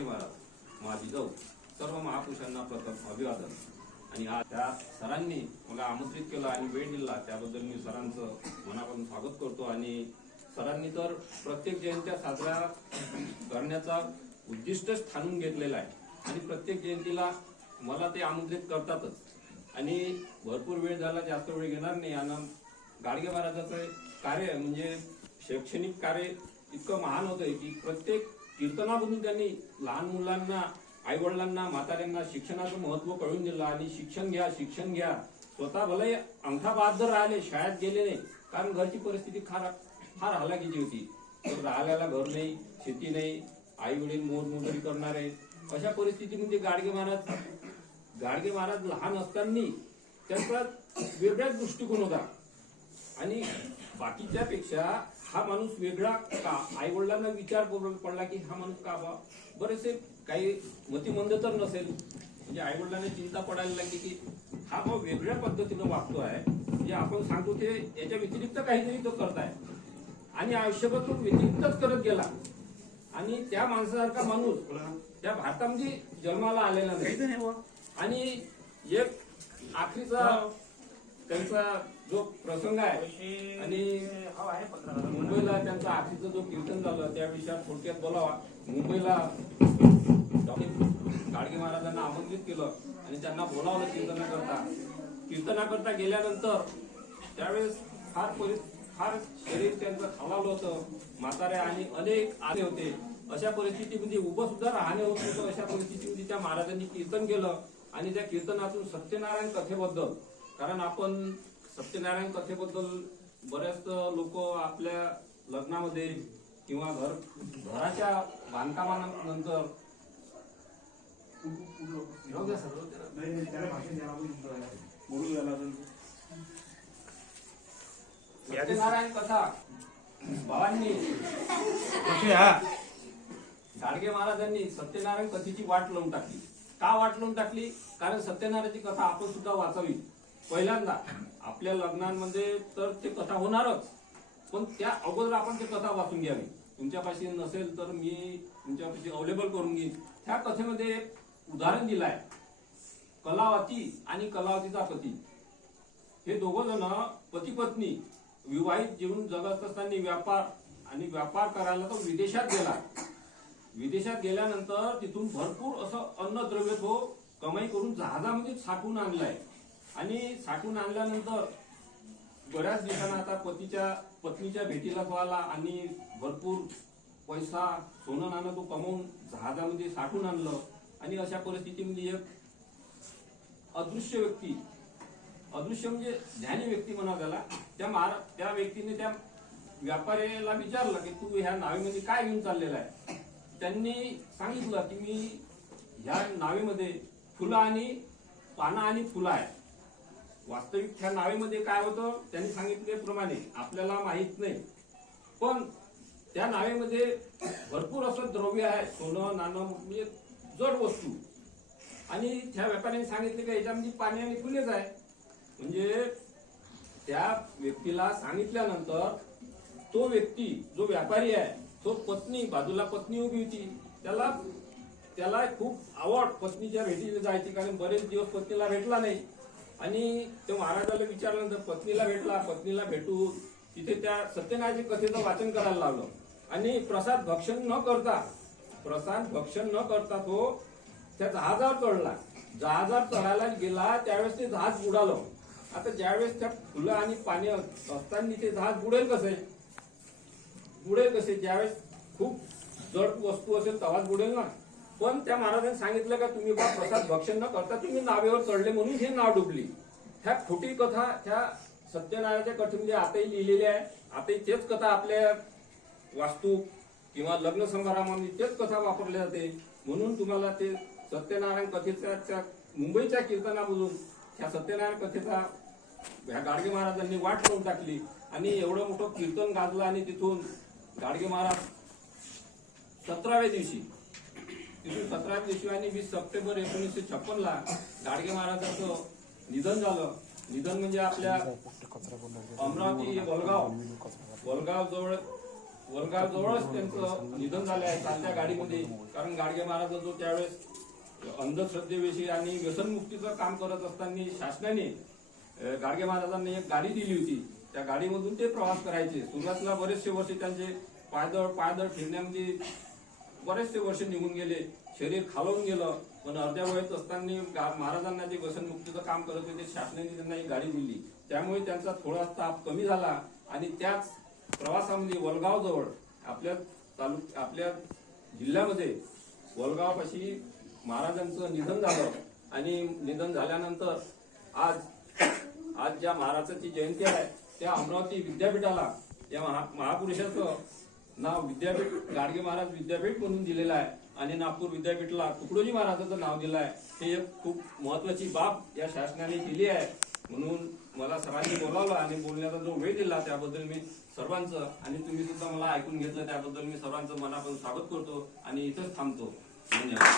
शिवाजी महाराज माझी जाऊ सर्व महापुरुषांना प्रथम अभिवादन. आणि आज त्या सरांनी मला आमंत्रित केलं आणि वेळ दिला त्याबद्दल मी सरांचं मनापासून स्वागत करतो. आणि सरांनी तर प्रत्येक जयंत्या साजरा करण्याचा उद्दिष्टच ठाणून घेतलेला आहे. आणि प्रत्येक जयंतीला मला ते आमंत्रित करतातच. आणि भरपूर वेळ झाला जास्त वेळ घेणार नाही. आणि गाडगे महाराजाचं कार्य म्हणजे शैक्षणिक कार्य इतकं महान होतं की प्रत्येक कीर्तनामधून त्यांनी लहान मुलांना आई वडिलांना म्हाताऱ्यांना शिक्षणाचं महत्त्व कळून दिलं आणि शिक्षण घ्या शिक्षण घ्या. स्वतः भले अंगठा बहादर राहिले शाळेत गेले नाही. कारण घरची परिस्थिती फार फार हलाखीची होती. तर राहिल्याला घर नाही शेती नाही आई वडील मोलमजुरी करणारे अशा परिस्थितीमध्ये गाडगे महाराज गाडगे महाराज लहान असताना त्यांचा वेगळाच दृष्टिकोन होता. आणि बाकीच्या पेक्षा हा माणूस वेगळा का? आई वडिलांना विचार करून पडला की हा माणूस का बा? बरेचसे काही मतिमंद तर नसेल. म्हणजे आई वडिलांना चिंता पडायला लागली की हा बा वेगळ्या पद्धतीनं वागतो आहे म्हणजे आपण सांगतो ते याच्या व्यतिरिक्त काहीतरी तो करताय. आणि आयुष्यभर तो व्यतिरिक्तच करत गेला. आणि त्या माणसासारखा माणूस त्या भारतामध्ये जन्माला आलेला नाही. आणि एक आखरीचा त्यांचा जो प्रसंग आहे आणि मुंबईला त्यांचा आखरीचं जो कीर्तन झालं त्या विषयात थोडक्यात बोलावा. मुंबईला गाडगे महाराजांना आमंत्रित केलं आणि त्यांना बोलावलं कीर्तनाकरता. कीर्तनाकरता गेल्यानंतर त्यावेळेस फार परि फार शरीर त्यांचं खालावलं होतं. म्हातारे आणि अनेक आले होते. अशा परिस्थितीमध्ये उभं सुद्धा राहणे होत होतं अशा परिस्थितीमध्ये त्या महाराजांनी कीर्तन केलं आणि त्या कीर्तनातून सत्यनारायण कथेबद्दल कारण आपण सत्यनारायण कथेबद्दल बरेच लोक आपल्या लग्नामध्ये किंवा घर घराच्या बांधकामानंतर. सत्यनारायण कथा भावांनी गाडगे महाराजांनी सत्यनारायण कथेची वाट लावून टाकली. का वाट लावून टाकली? कारण सत्यनारायणची कथा आपण सुद्धा वाचावी. पहिल्यांदा आपल्या लग्नांमध्ये तर ते कथा होणारच पण त्या अगोदर आपण ते कथा वाचून घ्यावी. तुमच्यापाशी नसेल तर मी तुमच्यापाशी अवेलेबल करून घेईन. त्या कथेमध्ये एक उदाहरण दिलं आहे कलावती आणि कलावतीचा पती. हे दोघं जण पती पत्नी विवाहित जीवन जगत असताना व्यापार आणि व्यापार करायला तो विदेशात गेला. विदेशात गेल्यानंतर तिथून भरपूर असं अन्नद्रव्य तो कमाई करून जहाजामध्ये साठवून आणलाय. आणि साठवून आणल्यानंतर बऱ्याच दिवसांना आता पतीच्या पत्नीच्या भेटीला तो आला आणि भरपूर पैसा सोनं नाणं तो कमवून जहाजामध्ये साठवून आणलं. आणि अशा परिस्थितीमध्ये एक अदृश्य व्यक्ती अदृश्य म्हणजे ज्ञानी व्यक्ती म्हणा त्याला त्या महारा त्या व्यक्तीने त्या व्यापाऱ्याला विचारलं की तू ह्या नावेमध्ये काय घेऊन चाललेला आहे? त्यांनी सांगितलं की मी ह्या नावेमध्ये फुलं आणि पानं आणि फुलं आहे. वास्तविक त्या नावेमध्ये काय होतं त्यांनी सांगितल्याप्रमाणे आपल्याला माहीत नाही. पण त्या नावेमध्ये भरपूर असं द्रव्य आहे सोनं नाणं म्हणजे जड वस्तू. आणि त्या व्यापाऱ्याने सांगितले की याच्यामध्ये पाणी आणि फुलेच आहे. म्हणजे त्या व्यक्तीला सांगितल्यानंतर तो व्यक्ती जो व्यापारी आहे तो पत्नी बाजूला पत्नी उभी होती. त्याला त्याला खूप आवड पत्नीच्या भेटीला जायची कारण बरेच दिवस पत्नीला भेटला नाही. आणि ते महाराजाला विचारल्यानंतर पत्नीला भेटला पत्नीला भेटू तिथे त्या सत्यनारायण कथेचं वाचन करायला लावलं. आणि प्रसाद भक्षण न करता प्रसाद भक्षण न करता तो त्या जहाजावर चढला. जहाजावर चढायला गेला त्यावेळेस ते जहाज बुडालं. आता ज्यावेळेस त्या फुलं आणि पाणी असताना ते जहाज बुडेल कसे? बुडेल कसे? ज्यावेळेस खूप जड वस्तू असेल तेव्हाच बुडेल ना. पण त्या महाराजांनी सांगितलं का तुम्ही बा प्रसाद भक्षण न करता तुम्ही नावेवर चढले म्हणून हे नाव डुबली. ह्या खोटी कथा ह्या सत्यनारायणच्या कथेमध्ये आताही लिहिलेल्या आहे. आताही तेच कथा आपल्या वास्तू किंवा लग्न समारंभामध्ये तेच कथा वापरल्या जाते. म्हणून तुम्हाला ते सत्यनारायण कथेच्या त्या मुंबईच्या कीर्तनामधून ह्या सत्यनारायण कथेचा ह्या गाडगे महाराजांनी वाट लावून टाकली आणि एवढं मोठं कीर्तन गाजलं आणि तिथून गाडगे महाराज सतराव्या दिवशी तिथून सतराव्या दिवशी आणि वीस सप्टेंबर एकोणीसशे छप्पनला गाडगे महाराजांचं निधन झालं. निधन म्हणजे आपल्या अमरावती वलगाव. वलगाव जवळ वलगाव जवळच त्यांचं निधन झालं आहे चालत्या गाडीमध्ये. कारण गाडगे महाराज जो त्यावेळेस अंधश्रद्धेविषयी आणि व्यसनमुक्तीचं काम करत असताना शासनाने गाडगे महाराजांनी एक गाडी दिली होती. त्या गाडीमधून ते प्रवास करायचे. सुरुवातीला बरेचसे वर्ष त्यांचे पायदळ पायदळ फिरण्यामध्ये बरेचसे वर्ष निघून गेले. शरीर खालवून गेलं. पण अर्ध्या वयात असताना महाराजांना जे व्यसनमुक्तीचं काम करत होते शासनाने त्यांना एक गाडी दिली. त्यामुळे त्यांचा थोडा ताप कमी झाला आणि त्याच प्रवासामध्ये वलगाव जवळ आपल्या तालुक आपल्या जिल्ह्यामध्ये वलगावपाशी महाराजांचं निधन झालं. आणि निधन झाल्यानंतर आज आज ज्या महाराजांची जयंती आहे त्या अमरावती विद्यापीठाला या महा महापुरुषाचं नाव विद्यापीठ गाडगे महाराज विद्यापीठ म्हणून दिलेलं आहे. आणि नागपूर विद्यापीठला तुकडोजी महाराजाचं नाव दिलं आहे. हे एक खूप महत्वाची बाब या शासनाने केली आहे. म्हणून मला सर्वांनी बोलावलं आणि बोलण्याचा जो वेळ दिला त्याबद्दल मी सर्वांचं आणि तुम्ही सुद्धा मला ऐकून घेतलं त्याबद्दल मी सर्वांचं मनापासून स्वागत करतो आणि इथंच थांबतो. धन्यवाद.